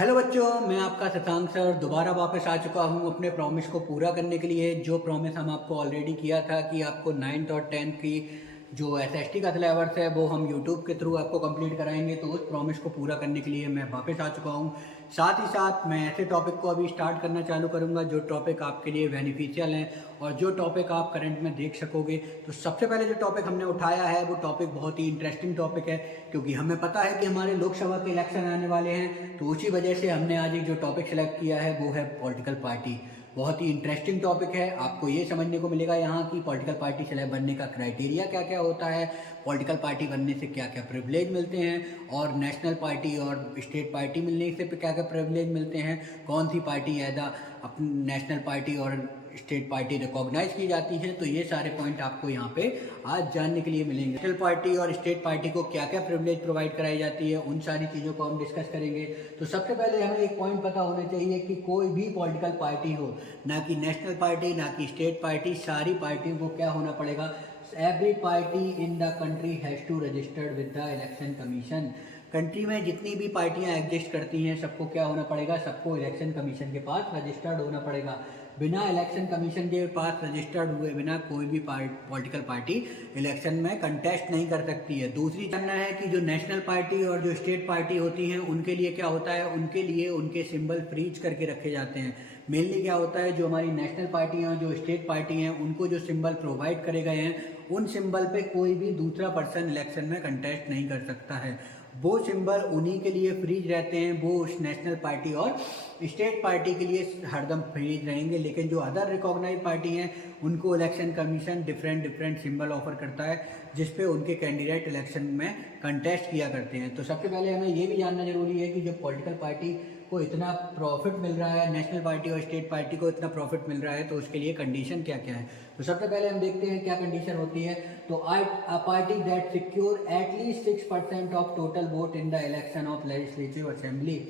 Hello बच्चों, मैं आपका शशांक सर दोबारा वापस आ चुका हूं अपने प्रॉमिस को पूरा करने के लिए। जो प्रॉमिस हम आपको ऑलरेडी किया था कि आपको 9th और 10th की जो एसएसटी का सिलेबस है वो हम यूट्यूब के थ्रू आपको कंप्लीट कराएंगे, तो उस प्रॉमिस को पूरा करने के लिए मैं वापस आ चुका हूं। साथ ही साथ मैं ऐसे टॉपिक को अभी स्टार्ट करना चालू करूंगा जो टॉपिक आपके लिए बेनिफिशियल हैं और जो टॉपिक आप करंट में देख सकोगे। तो सबसे पहले जो टॉपिक हमने उठाया है वो टॉपिक बहुत ही इंटरेस्टिंग टॉपिक है, क्योंकि हमें पता है कि हमारे लोकसभा के इलेक्शन आने वाले हैं। तो उसी वजह से हमने आज एक जो टॉपिक सेलेक्ट किया है वो है पॉलिटिकल पार्टी। बहुत ही इंटरेस्टिंग टॉपिक है। आपको ये समझने को मिलेगा यहाँ की पॉलिटिकल पार्टी सेलेक्ट बनने का क्राइटेरिया क्या क्या होता है, पॉलिटिकल पार्टी बनने से क्या क्या प्रिविलेज मिलते हैं, और नेशनल पार्टी और स्टेट पार्टी मिलने से क्या क्या प्रिविलेज मिलते हैं, कौन सी पार्टी ऐदा अपनी नेशनल पार्टी और स्टेट पार्टी रिकॉग्नाइज की जाती है। तो ये सारे पॉइंट आपको यहाँ पे आज जानने के लिए मिलेंगे। नेशनल पार्टी और स्टेट पार्टी को क्या क्या प्रिविलेज प्रोवाइड कराई जाती है, उन सारी चीज़ों को हम डिस्कस करेंगे। तो सबसे पहले हमें एक पॉइंट पता होना चाहिए कि कोई भी पॉलिटिकल पार्टी हो, ना कि नेशनल पार्टी ना कि स्टेट पार्टी, सारी पार्टियों को क्या होना पड़ेगा, every party in the country has to registered with the election commission. Country में जितनी भी पार्टियां एग्जिस्ट करती हैं सबको क्या होना पड़ेगा, सबको इलेक्शन कमीशन के पास रजिस्टर्ड होना पड़ेगा। बिना इलेक्शन कमीशन के पास रजिस्टर्ड हुए बिना कोई भी पॉलिटिकल पार्टी इलेक्शन में कंटेस्ट नहीं कर सकती है। दूसरी जानना है कि जो नेशनल पार्टी और जो स्टेट पार्टी होती हैं उनके लिए क्या होता है, उनके लिए उनके सिंबल फ्रीज करके रखे जाते हैं। मेनली क्या होता है, जो हमारी नेशनल पार्टी हैं जो स्टेट पार्टी हैं उनको जो सिंबल प्रोवाइड करे गए हैं उन सिंबल पे कोई भी दूसरा पर्सन इलेक्शन में कंटेस्ट नहीं कर सकता है। वो सिंबल उन्हीं के लिए फ्रीज रहते हैं, वो उस नेशनल पार्टी और स्टेट पार्टी के लिए हरदम फ्रीज रहेंगे। लेकिन जो अदर रिकॉग्नाइज पार्टी हैं उनको election commission different symbol offer करता है जिसपे उनके कैंडिडेट इलेक्शन में कंटेस्ट किया करते हैं। तो सबसे पहले हमें ये भी जानना जरूरी है कि जो पॉलिटिकल पार्टी को इतना प्रॉफिट मिल रहा है, नेशनल पार्टी और स्टेट पार्टी को इतना प्रॉफिट मिल रहा है, तो उसके लिए कंडीशन क्या क्या है। तो सबसे पहले हम देखते हैं क्या कंडीशन होती है। तो a party that secure at least 6% of total vote in the election of legislative assembly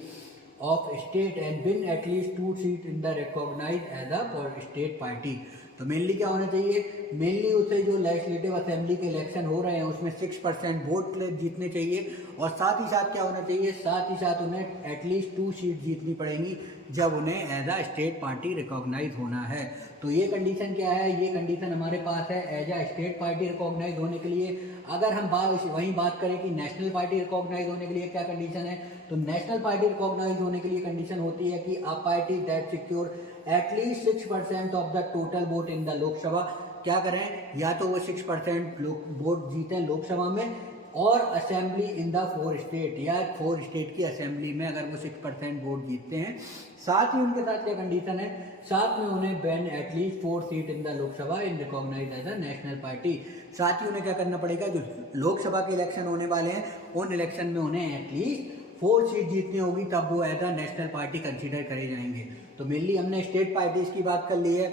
of state and win at least 2 seat in the recognise as a state party. तो मेनली क्या होना चाहिए, मेनली उसे जो लेजिस्लेटिव असेंबली के election हो रहे हैं उसमें 6% वोट जीतने चाहिए, और साथ ही साथ क्या होना चाहिए, साथ ही साथ उन्हें एटलीस्ट 2 सीट जीतनी पड़ेंगी जब उन्हें as a state party recognise होना है। तो ये कंडीशन क्या है, ये कंडीशन हमारे पास है as a state party recognise होने के लिए। अगर हम वहीं बात करें कि नेशनल पार्टी रिकॉग्नाइज होने के लिए क्या कंडीशन है, तो नेशनल पार्टी रिकॉग्नाइज होने के लिए कंडीशन होती है कि अ party that secure at least 6% of the total vote in the Lok Sabha. क्या करें, या तो वो 6% वोट जीते लोकसभा में, और असेंबली इन द 4 स्टेट, या 4 स्टेट की असेंबली में अगर वो 6% वोट जीतते हैं। साथ ही उनके साथ क्या कंडीशन है, साथ में उन्हें ban at least 4 seat in the Lok Sabha in recognise as a national party. साथ ही उन्हें क्या करना पड़ेगा, जो लोकसभा के इलेक्शन होने वाले हैं उन इलेक्शन में उन्हें एटलीस्ट 4 सीट जीतनी होगी, तब वो as a national party consider करे जाएंगे। तो मेनली हमने स्टेट पार्टीज की बात कर ली है,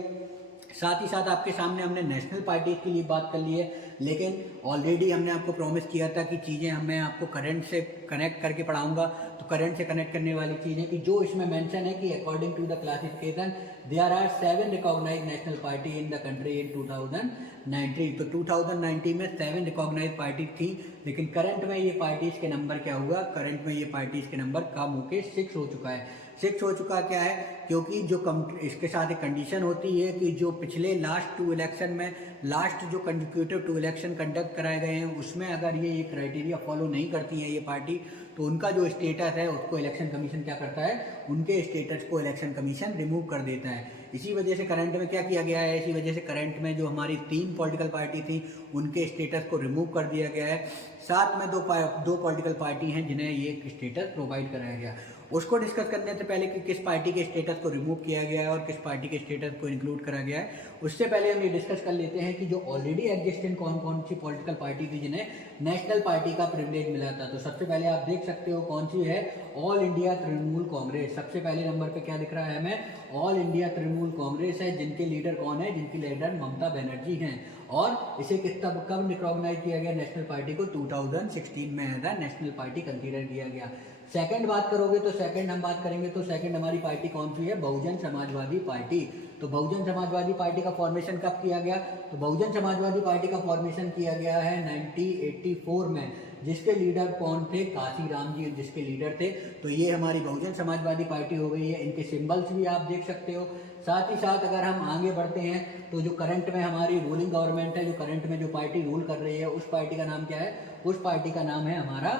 साथ ही साथ आपके सामने हमने नेशनल पार्टी के लिए बात कर ली है। लेकिन ऑलरेडी हमने आपको प्रॉमिस किया था कि चीज़ें मैं आपको करंट से कनेक्ट करके पढ़ाऊंगा। तो करंट से कनेक्ट करने वाली चीज़ें कि जो इसमें मेंशन है कि according to the classification there are 7 recognise national party in the country in 2019। तो 2019 में 7 रिकॉग्नाइज पार्टी थी, लेकिन करंट में ये पार्टीज के नंबर क्या हुआ, करंट में ये पार्टीज के नंबर कम होकर 6 हो चुका है। 6 हो चुका क्या है, क्योंकि जो इसके साथ एक कंडीशन होती है कि जो पिछले लास्ट 2 इलेक्शन में लास्ट जो कंजिक्यूटिव 2 इलेक्शन कंडक्ट कराए गए हैं उसमें अगर ये क्राइटेरिया फॉलो नहीं करती है ये पार्टी, तो उनका जो स्टेटस है उसको इलेक्शन कमीशन क्या करता है, उनके स्टेटस को इलेक्शन कमीशन रिमूव कर देता है। इसी वजह से करंट में क्या किया गया है, इसी वजह से करंट में जो हमारी 3 पॉलिटिकल पार्टी थी उनके स्टेटस को रिमूव कर दिया गया है। साथ में दो पॉलिटिकल पार्टी हैं जिन्हें ये स्टेटस प्रोवाइड कराया गया। उसको डिस्कस करने से पहले कि किस पार्टी के स्टेटस को रिमूव किया गया है और किस पार्टी के स्टेटस को इंक्लूड करा गया है, उससे पहले हम ये डिस्कस कर लेते हैं कि जो ऑलरेडी एग्जिस्टेंट कौन कौन सी पॉलिटिकल पार्टी थी जिन्हें नेशनल पार्टी का प्रिविलेज मिला था। तो सबसे पहले आप देख सकते हो कौन सी है, ऑल इंडिया तृणमूल कांग्रेस। सबसे पहले नंबर पे क्या दिख रहा है हमें, ऑल इंडिया तृणमूल कांग्रेस है, जिनके लीडर कौन है, जिनकी लीडर ममता बनर्जी हैं। और इसे कब रिकॉग्नाइज किया गया नेशनल पार्टी को, 2016 में as a national party consider किया गया। सेकंड बात करोगे तो सेकंड हम बात करेंगे तो सेकंड हमारी पार्टी कौन सी है, बहुजन समाजवादी पार्टी। तो बहुजन समाजवादी पार्टी का फॉर्मेशन कब किया गया, तो बहुजन समाजवादी पार्टी का फॉर्मेशन किया गया है 1984 में। जिसके लीडर कौन थे, काशीराम जी जिसके लीडर थे। तो ये हमारी बहुजन समाजवादी पार्टी हो गई है। इनके सिंबल्स भी आप देख सकते हो। साथ ही साथ अगर हम आगे बढ़ते हैं तो जो करंट में हमारी रूलिंग गवर्नमेंट है, जो करंट में जो पार्टी रूल कर रही है, उस पार्टी का नाम क्या है? उस पार्टी का नाम है हमारा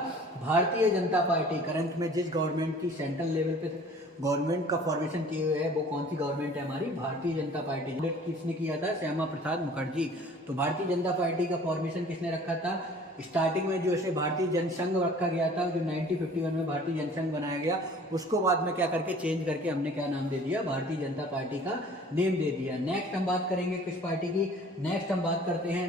भारतीय जनता पार्टी। करंट में जिस गवर्नमेंट की सेंट्रल लेवल पे गवर्नमेंट का फॉर्मेशन किए हुए है वो कौन सी गवर्नमेंट है? हमारी भारतीय जनता पार्टी। किसने किया था? श्यामा प्रसाद मुखर्जी। तो भारतीय जनता पार्टी का फॉर्मेशन किसने रखा था? स्टार्टिंग में जो इसे भारतीय जनसंघ रखा गया था, जो 1951 में भारतीय जनसंघ बनाया गया, उसको बाद में क्या करके चेंज करके हमने क्या नाम दे दिया? भारतीय जनता पार्टी का नेम दे दिया। नेक्स्ट हम बात करेंगे किस पार्टी की? नेक्स्ट हम बात करते हैं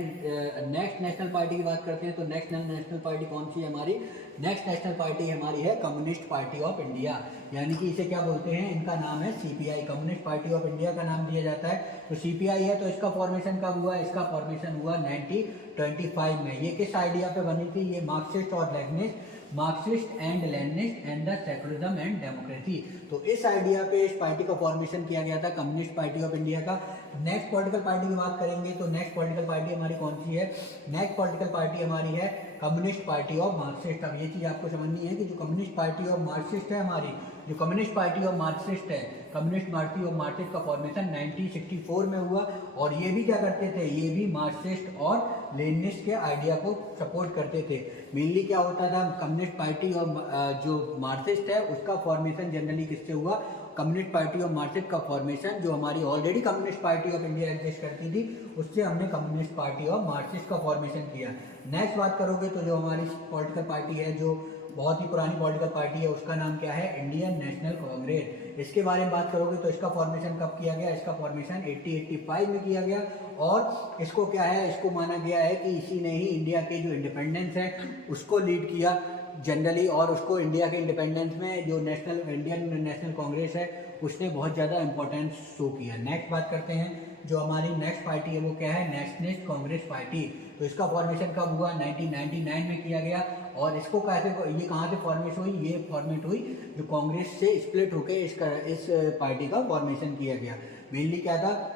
नेक्स्ट नेशनल पार्टी की बात करते हैं। तो नेक्स्ट नेशनल पार्टी कौन सी है हमारी? नेक्स्ट नेशनल पार्टी हमारी है कम्युनिस्ट पार्टी ऑफ इंडिया, यानी कि इसे क्या बोलते हैं? इनका नाम है CPI, communist party of India का नाम दिया जाता है। तो सीपीआई है, तो इसका फॉर्मेशन कब हुआ? इसका फॉर्मेशन हुआ 1925 में। ये किस आइडिया पे बनी थी? ये मार्क्सिस्ट और Leninist, Marxist and Leninist and the secularism and democracy. तो इस आइडिया पे इस पार्टी का फॉर्मेशन किया गया था, कम्युनिस्ट पार्टी ऑफ इंडिया का। नेक्स्ट पॉलिटिकल पार्टी की बात करेंगे तो नेक्स्ट पॉलिटिकल पार्टी हमारी कौन सी है? नेक्स्ट पॉलिटिकल पार्टी हमारी है कम्युनिस्ट पार्टी ऑफ मार्क्सिस्ट। अब ये चीज़ आपको समझनी है कि जो कम्युनिस्ट पार्टी ऑफ मार्क्सिस्ट है हमारी, जो कम्युनिस्ट पार्टी ऑफ मार्क्सिस्ट है, कम्युनिस्ट पार्टी ऑफ मार्क्सिस्ट का फॉर्मेशन 1964 में हुआ। और ये भी क्या करते थे? ये भी मार्क्सिस्ट और लेनिनिस्ट के आइडिया को सपोर्ट करते थे। मेनली क्या होता था? कम्युनिस्ट पार्टी और जो मार्क्सिस्ट है उसका फॉर्मेशन जनरली किससे हुआ? कम्युनिस्ट पार्टी ऑफ मार्क्सिस्ट का फॉर्मेशन, जो हमारी already communist party of India exist करती थी, उससे हमने कम्युनिस्ट पार्टी ऑफ मार्क्सिस्ट का फॉर्मेशन किया। नेक्स्ट बात करोगे तो जो हमारी पॉलिटिकल पार्टी है, जो बहुत ही पुरानी पॉलिटिकल पार्टी है, उसका नाम क्या है? Indian national Congress. इसके बारे में बात करोगे तो इसका फॉर्मेशन कब किया गया? इसका फॉर्मेशन 1885 में किया गया। और इसको क्या है? इसको माना गया है कि इसी ने ही इंडिया के जो इंडिपेंडेंस है उसको लीड किया जनरली, और उसको इंडिया के इंडिपेंडेंस में जो इंडियन नेशनल कांग्रेस है उसने बहुत ज़्यादा इंपॉर्टेंस शो किया। नेक्स्ट बात करते हैं, जो हमारी नेक्स्ट पार्टी है वो क्या है? Nationalist Congress party. तो इसका फॉर्मेशन कब हुआ? 1999 में किया गया। और इसको कैसे, ये कहाँ से फॉर्मेट हुई? ये फॉर्मेट हुई जो कांग्रेस से स्प्लिट होकर इस पार्टी का फॉर्मेशन किया गया। मेनली क्या था?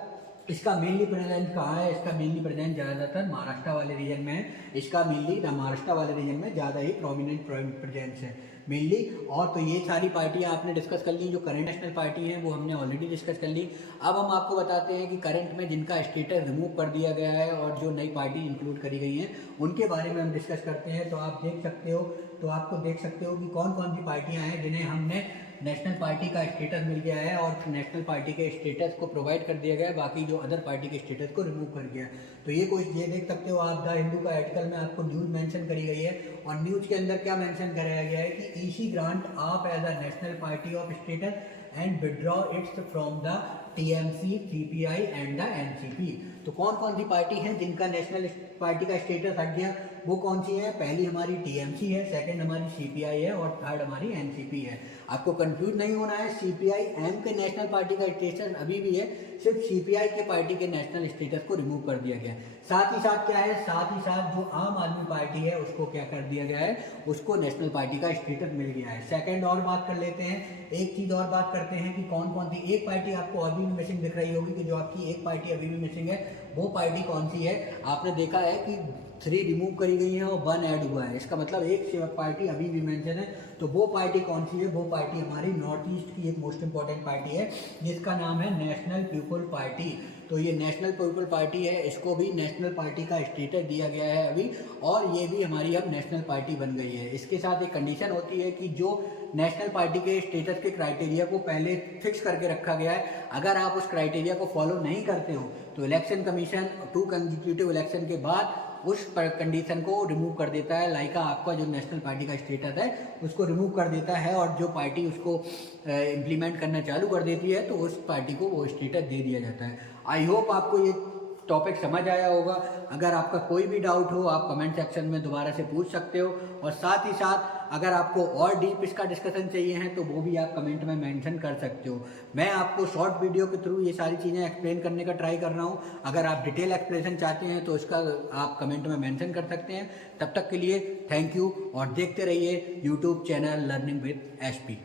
इसका मेनली प्रेजेंस कहाँ है? इसका मेनली प्रेजेंस ज़्यादातर महाराष्ट्र वाले रीजन में है। इसका मेनली महाराष्ट्र वाले रीजन में ज़्यादा ही प्रोमिनेंट प्रेजेंस है मेनली। और तो ये सारी पार्टियां आपने डिस्कस कर ली। जो करंट नेशनल पार्टी हैं वो हमने ऑलरेडी डिस्कस कर ली। अब हम आपको बताते हैं कि करंट में जिनका स्टेटस रिमूव कर दिया गया है और जो नई पार्टी इंक्लूड करी गई हैं उनके बारे में हम डिस्कस करते हैं। तो आप देख सकते हो, तो आपको देख सकते हो कि कौन कौन सी पार्टियां हैं जिन्हें हमने नेशनल पार्टी का स्टेटस मिल गया है और नेशनल पार्टी के स्टेटस को प्रोवाइड कर दिया गया है, बाकी जो अदर पार्टी के स्टेटस को रिमूव कर दिया। तो ये देख सकते हो आप, द हिंदू का आर्टिकल में आपको न्यूज़ मेंशन करी गई है। और न्यूज़ के अंदर क्या मेंशन कराया गया है कि ईसी ग्रांट आप as a national party of status and withdraw its from the TMC, CPI and the NCP. तो कौन कौन सी पार्टी हैं जिनका नेशनल पार्टी का स्टेटस हट गया? वो कौन सी है? पहली हमारी टीएमसी है, सेकंड हमारी सीपीआई है और थर्ड हमारी एनसीपी है। आपको कंफ्यूज नहीं होना है, सीपीआई एम के नेशनल पार्टी का स्टेटस अभी भी है, सिर्फ सीपीआई के पार्टी के नेशनल स्टेटस को रिमूव कर दिया गया। साथ ही साथ क्या है? साथ ही साथ जो आम आदमी पार्टी है उसको क्या कर दिया गया है? उसको नेशनल पार्टी का स्टेटस मिल गया है। सेकंड और बात कर लेते हैं, एक चीज़ और बात करते हैं कि कौन कौन सी एक पार्टी आपको अभी भी मिसिंग दिख रही होगी, कि जो आपकी एक पार्टी अभी भी मिसिंग है वो पार्टी कौन सी है? आपने देखा है कि 3 रिमूव करी गई हैं और 1 ऐड हुआ है, इसका मतलब एक पार्टी अभी भी मेंशन है। तो वो पार्टी कौन सी है? वो पार्टी हमारी नॉर्थ ईस्ट की एक मोस्ट इंपॉर्टेंट पार्टी है जिसका नाम है नेशनल पीपल पार्टी। तो ये नेशनल पीपल पार्टी है, इसको भी नेशनल पार्टी का स्टेटस दिया गया है अभी, और ये भी हमारी अब नेशनल पार्टी बन गई है। इसके साथ एक कंडीशन होती है कि जो नेशनल पार्टी के स्टेटस के क्राइटेरिया को पहले फिक्स करके रखा गया है, अगर आप उस क्राइटेरिया को फॉलो नहीं करते हो तो इलेक्शन कमीशन 2 कंसेक्यूटिव इलेक्शन के बाद उस कंडीशन को रिमूव कर देता है। लाइक आपका जो नेशनल पार्टी का स्टेटस है उसको रिमूव कर देता है, और जो पार्टी उसको इम्प्लीमेंट करना चालू कर देती है तो उस पार्टी को वो स्टेटस दे दिया जाता है। आई होप आपको ये टॉपिक समझ आया होगा। अगर आपका कोई भी डाउट हो आप कमेंट सेक्शन में दोबारा से पूछ सकते हो, और साथ ही साथ अगर आपको और डीप इसका डिस्कशन चाहिए है तो वो भी आप कमेंट में मेंशन कर सकते हो। मैं आपको शॉर्ट वीडियो के थ्रू ये सारी चीज़ें एक्सप्लेन करने का ट्राई कर रहा हूँ। अगर आप डिटेल एक्सप्लेनेशन चाहते हैं तो इसका आप कमेंट में मेंशन कर सकते हैं। तब तक के लिए थैंक यू, और देखते रहिए YouTube channel learning with SP.